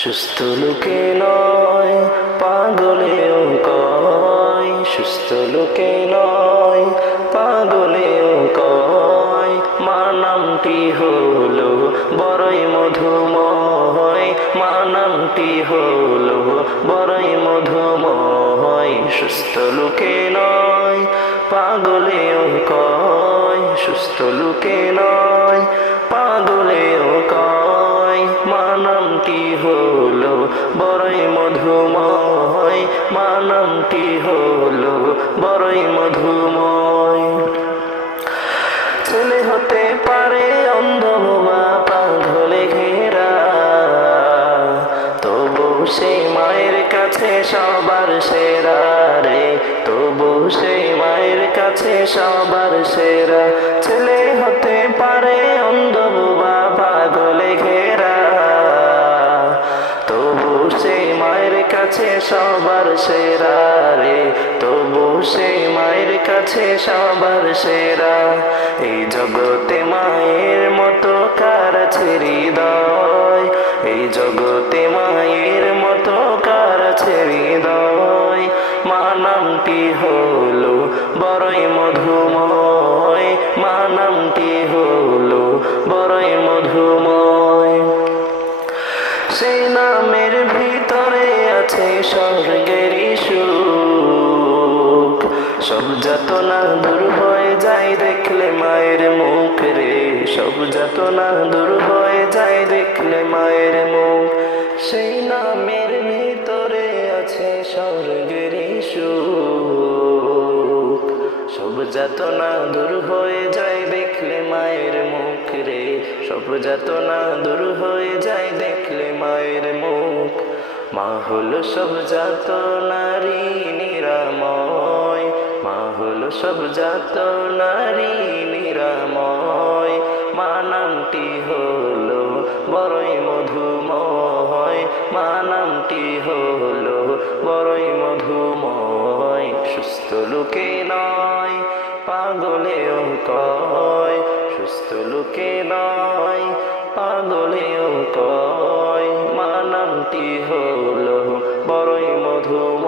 সুস্থ লোকে নয় পাগলেও কয়, সুস্থ লোকে নয় পাগলেও কয়, মা নামটি হলো বড়ই মধুময়, মা নামটি হলো বড়ই মধুময়। সুস্থ লোকে নয় পাগলেও কয়, সুস্থ লোকে নয় পাগলেও কয়, মা নামটি হলো বড়ই মধুময়, মা নামটি হলো বড়ই মধুময়। ছেলে হতে পারে অন্ধ বা পাগলে ঘেরা, তবু সেই মায়ের কাছে সবার সেরা রে, তবু সেই মায়ের কাছে সবার সেরা। ছেলে হতে পারে অন্ধ বা পাগলে ঘেরা, তবু সেই মায়ের কাছে সবার সেরা রে, তবু সেই মায়ের কাছে সবার সেরা। এই জগতে মায়ের মতো কার আছে হৃদয়, এই জগতে মায়ের মতো কার আছে হৃদয়, মা নামটি হলো বড়ই মধুময়, মা নামটি হলো বড়ই মধুময়। সেই নামের ভিতরে আছে স্বর্গেরই সুখ, সব যাতনা দূর হয়ে যায় দেখলে মায়ের মুখ রে, সব যাতনা দূর হয়ে যায় দেখলে মায়ের মুখ। সেই নামের ভিতরে আছে স্বর্গেরই সুখ, সব যাতনা দূর হয়ে যায় দেখলে মায়ের মুখ রে, সব যাতনা দূর হয়ে যায় দেখলে মায়ের মুখ। মা হলো সব যাতনারই নিরাময়, মা হলো সব যাতনারই নিরাময়, মা নামটি হলো বড়ই মধুময়, মা নামটি হলো বড়ই মধুময়। সুস্থ লোকে নয় পাগলেও কয়, সুস্থ লোকে নয় পাগলেও কয়, মা নামটি হলো বড়ই মধুময়।